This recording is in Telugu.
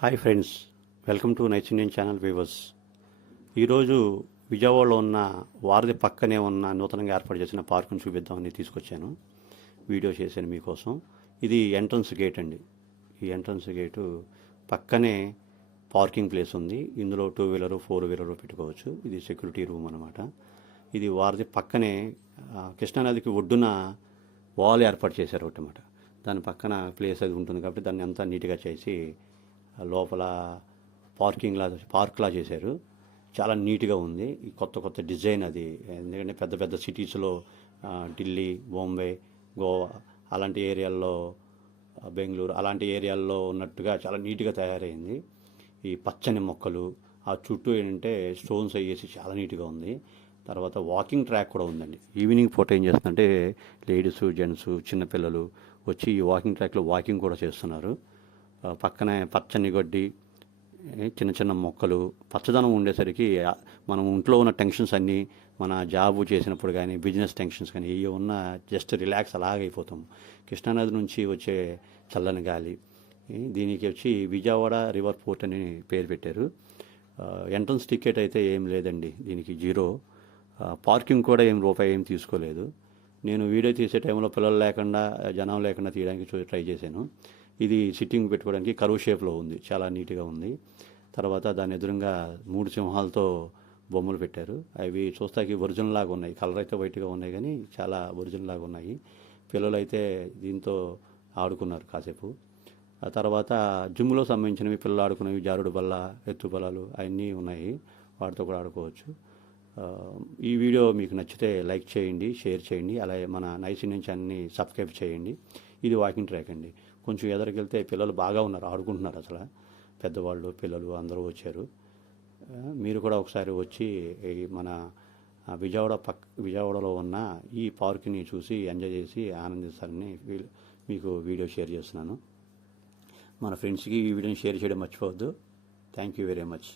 Hi friends, welcome to nights Indian channel viewers. ఈరోజు విజయవాడలో ఉన్న వారధి పక్కనే ఉన్న నూతనంగా ఏర్పాటు చేసిన పార్కును చూపిద్దామని తీసుకొచ్చాను. వీడియో చేశాను మీకోసం. ఇది ఎంట్రన్స్ గేట్ అండి. ఈ ఎంట్రన్స్ గేటు పక్కనే పార్కింగ్ ప్లేస్ ఉంది. ఇందులో 2 వీలర్ 4 వీలర్ పెట్టుకోవచ్చు. ఇది సెక్యూరిటీ రూమ్ అనమాట. ఇది వారధి పక్కనే కృష్ణానదికి ఒడ్డున వాల్ ఏర్పాటు చేశారు ఒకటమాట. దాని పక్కన ప్లేస్ అది ఉంటుంది కాబట్టి దాన్ని అంతా నీట్గా చేసి లోపల పార్క్లా చేశారు. చాలా నీట్గా ఉంది. ఈ కొత్త డిజైన్ అది. ఎందుకంటే పెద్ద పెద్ద సిటీస్లో ఢిల్లీ, బాంబే, గోవా అలాంటి ఏరియాల్లో, బెంగళూరు అలాంటి ఏరియాల్లో ఉన్నట్టుగా చాలా నీట్గా తయారైంది. ఈ పచ్చని మొక్కలు, ఆ చుట్టూ ఏంటంటే స్టోన్స్ అయ్యేసి చాలా నీట్గా ఉంది. తర్వాత వాకింగ్ ట్రాక్ కూడా ఉందండి. ఈవినింగ్ పూట ఏం చేస్తుందంటే లేడీస్, జెంట్స్, చిన్నపిల్లలు వచ్చి ఈ వాకింగ్ ట్రాక్లో వాకింగ్ కూడా చేస్తున్నారు. పక్కనే పచ్చని గడ్డి, చిన్న చిన్న మొక్కలు, పచ్చదనం ఉండేసరికి మనం ఇంట్లో ఉన్న టెన్షన్స్ అన్నీ మన జాబు చేసినప్పుడు కానీ, బిజినెస్ టెన్షన్స్ కానీ ఏవి ఉన్నా జస్ట్ రిలాక్స్ అలాగైపోతాం. కృష్ణానది నుంచి వచ్చే చల్లని గాలి. దీనికి వచ్చి విజయవాడ రివర్ పోర్ట్ అని పేరు పెట్టారు. ఎంట్రన్స్ టికెట్ అయితే ఏం లేదండి, దీనికి 0. పార్కింగ్ కూడా రూపాయి ఏం తీసుకోలేదు. నేను వీడియో తీసే టైంలో పిల్లలు లేకుండా, జనం లేకుండా తీయడానికి ట్రై చేశాను. ఇది సిట్టింగ్ పెట్టుకోవడానికి కరువు షేప్లో ఉంది. చాలా నీట్గా ఉంది. తర్వాత దాని ఎదురుగా 3 సింహాలతో బొమ్మలు పెట్టారు. అవి చూస్తాకి ఒరిజినల్ లాగా ఉన్నాయి. కలర్ అయితే వైట్గా ఉన్నాయి కానీ చాలా ఒరిజినల్ లాగా ఉన్నాయి. పిల్లలు అయితే దీంతో ఆడుకున్నారు కాసేపు. ఆ తర్వాత జిమ్లో సంబంధించినవి పిల్లలు ఆడుకునేవి, జారుడు బల్ల, ఎత్తు బలాలు అవన్నీ ఉన్నాయి. వాటితో కూడా ఆడుకోవచ్చు. ఈ వీడియో మీకు నచ్చితే లైక్ చేయండి, షేర్ చేయండి. అలాగే మన నైట్స్ ఇండియన్ ఛానల్ని సబ్స్క్రైబ్ చేయండి. ఇది వాకింగ్ ట్రాక్ అండి. కొంచెం ఎదరికెళ్తే పిల్లలు బాగా ఉన్నారు, ఆడుకుంటున్నారు. అసలు పెద్దవాళ్ళు, పిల్లలు అందరూ వచ్చారు. మీరు కూడా ఒకసారి వచ్చి మన విజయవాడలో ఉన్న ఈ పార్క్ని చూసి ఎంజాయ్ చేసి ఆనందిస్తారని మీకు వీడియో షేర్ చేస్తున్నాను. మన ఫ్రెండ్స్కి ఈ వీడియోని షేర్ చేయడం మర్చిపోవద్దు. Thank you very much.